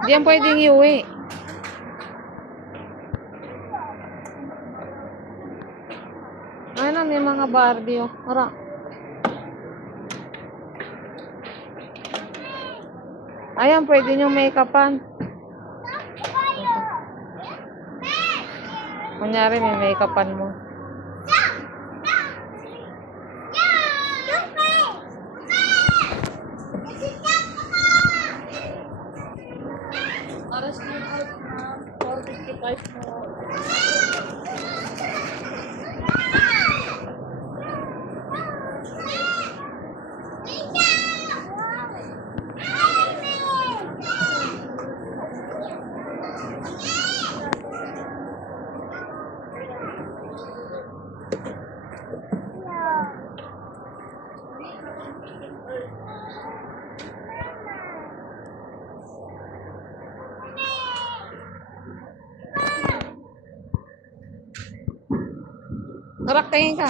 Hindi yan pwedeng iuwi. Ano, may mga Barbie, oh. Tara. Ayan, pwede nyo make-upan. Kunyari, may make-upan mo. Para sa mga 455 mo. Tarak, tingin ka.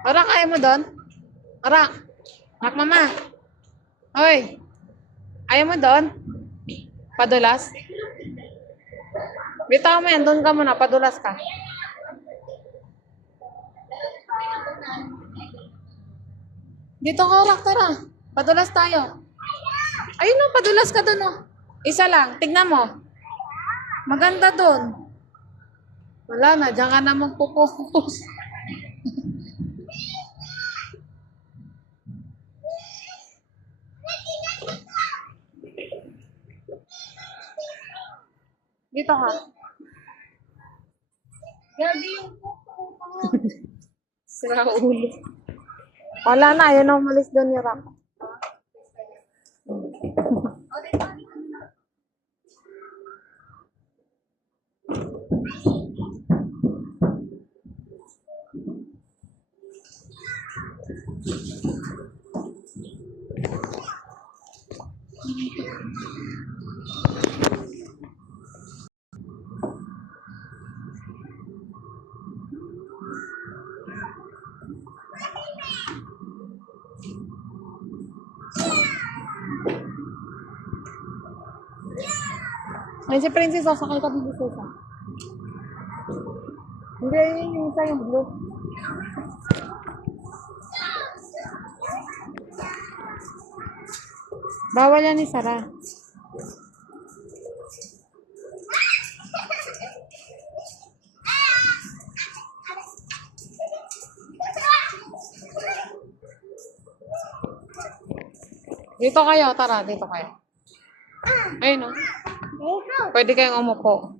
Tarak, kaya mo doon? Tarak. Mak, mama. Hoy. Ayaw mo doon? Padulas? Bitaw mo yan. Doon ka muna. Padulas ka. Dito ka, Rak. Tara. Padulas tayo. Ayun o. Padulas ka doon o. Isa lang. Tignan mo. Maganda doon. Wala na. Diyan ka na magpupokus. Dito ka. Gabi yung pupo. Sira ulo. Wala na. Ayaw na umalis doon ni Rak. Ay, si Princess, sakay ka dito sa isa. Hindi, yun yung isa yung blue. Bawal yan ni Sarah. Dito kayo, tara, dito kayo. Ayun o. Pwede kayong umupo.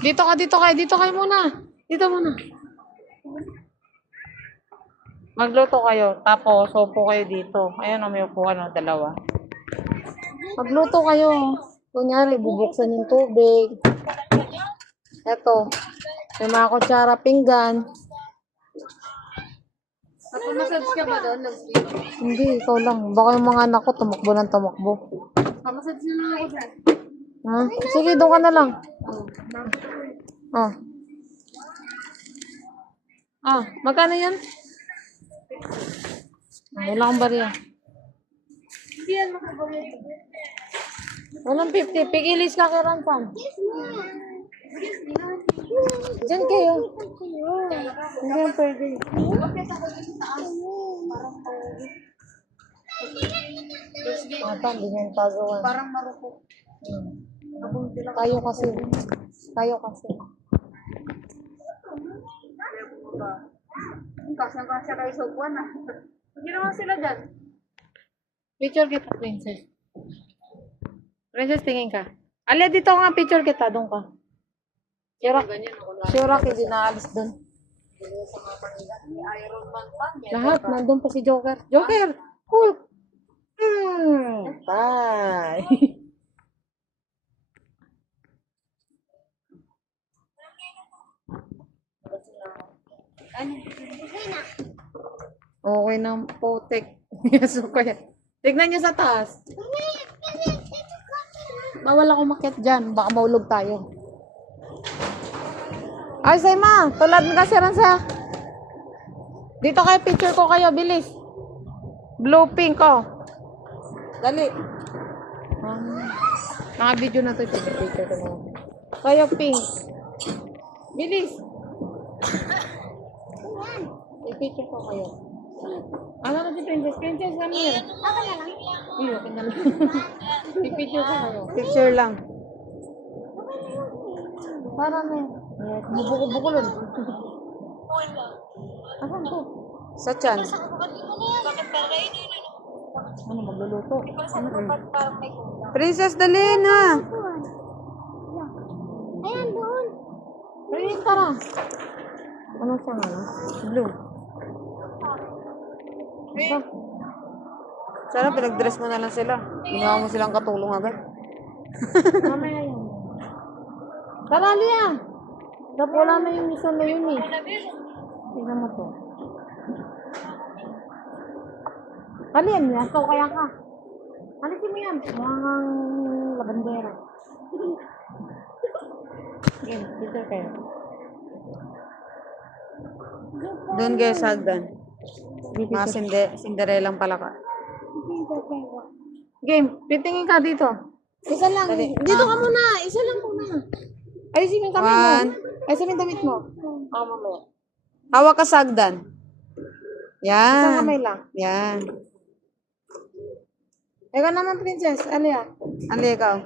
Dito kayo muna. Dito muna. Magluto kayo, tapos upo kayo dito. Ayun o, may upuan o, dalawa. Magluto kayo. Kunyari, bubuksan yung tubig. Eto. May mga kutsara, pinggan. Massage ka ba doon? Hindi, ikaw lang. Baka yung mga anak ko tumakbo ng tumakbo. Massage na lang ako doon. Ha? Sige, doon ka na lang. Magkano yan? Wala akong bariya. Hindi yan makagawin. Walang 50. Pigilis ka kay Ransan. Diyan kayo. Hindi yan pwede. Ata, hindi nyo yung pagawan. Parang marupok. Tayo kasi. Kasya kayo sa buwan ah. Hindi naman sila dyan. Picture kita, Princess. Princess, tingin ka. Alia, dito nga picture kita. Doon ka. Sure, hindi na alis doon. Iron Man pa. Lahat, nandun pa si Joker. Joker! Hulk! Bye! Okay na, putik. Yaso ko yan. Tignan niyo sa taas. Bawal ako makit dyan. Baka maulog tayo. Ay, Sayma! Tulad nga si Ransa. Dito kayo, picture ko kayo. Bilis. Blue, pink, oh. Dali. Mga video na to, picture ko na. Kayo, pink. Bilis. I-picture ko kayo. Ano na si Princess? Princess, come here. Iyo, okay na lang. I-picture ko kayo. Picture lang. Para na yun. Bubukol-bukulon. Asan to? Sa chan. Ano, magluluto? Princess, dali na. Ayan, doon. Princess, tara. Ano siya nga? Blue. Ito. Sana pinag-dress mo na lang sila. Ginawa mo silang katulong agad. Mamaya yan. Tara, Lia. Dapat wala na yung isa na yun eh. Tingnan mo to. Kalian niya, so kaya ka. Alisin mo yan. Mga labandera. Sige, dito kayo. Doon kayo sa hagdan. Mga Cinderellang palaka. Game, pitingin ka dito. Isa lang. Dali. Dito ka muna. Isa lang muna. Ayusin mo yung kamay mo. Ayusin mo yung damit mo. Mamaya. Hawak ka sa hagdan. Yan. Isang kamay lang. Yan. Ikaw naman, Princess. Alia. Alia, ikaw.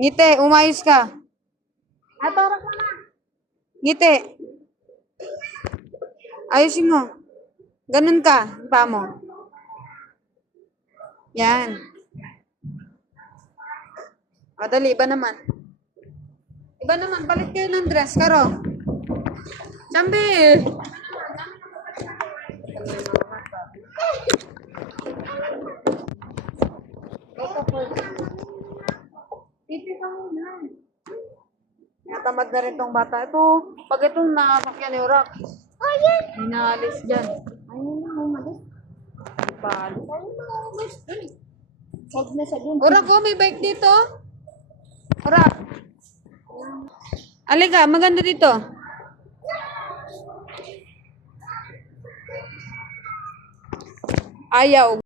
Ngiti, umayos ka. Atorak mo na. Ngiti. Ayusin mo. Ganun ka. Pa mo. Yan. Dali, iba naman. Iba naman. Palit kayo ng dress, Karo. Chambi! Pipi ka muna. Natamad na rin tong bata. Ito, pag itong nakakakyan ni Urak, Ayan. inaalis dyan. Ayun na, umalis. Paalis. Ayun na, umalis. Huwag na sa dun. Urak, oh, may bike dito. Urak. Alika, maganda dito. Ayaw.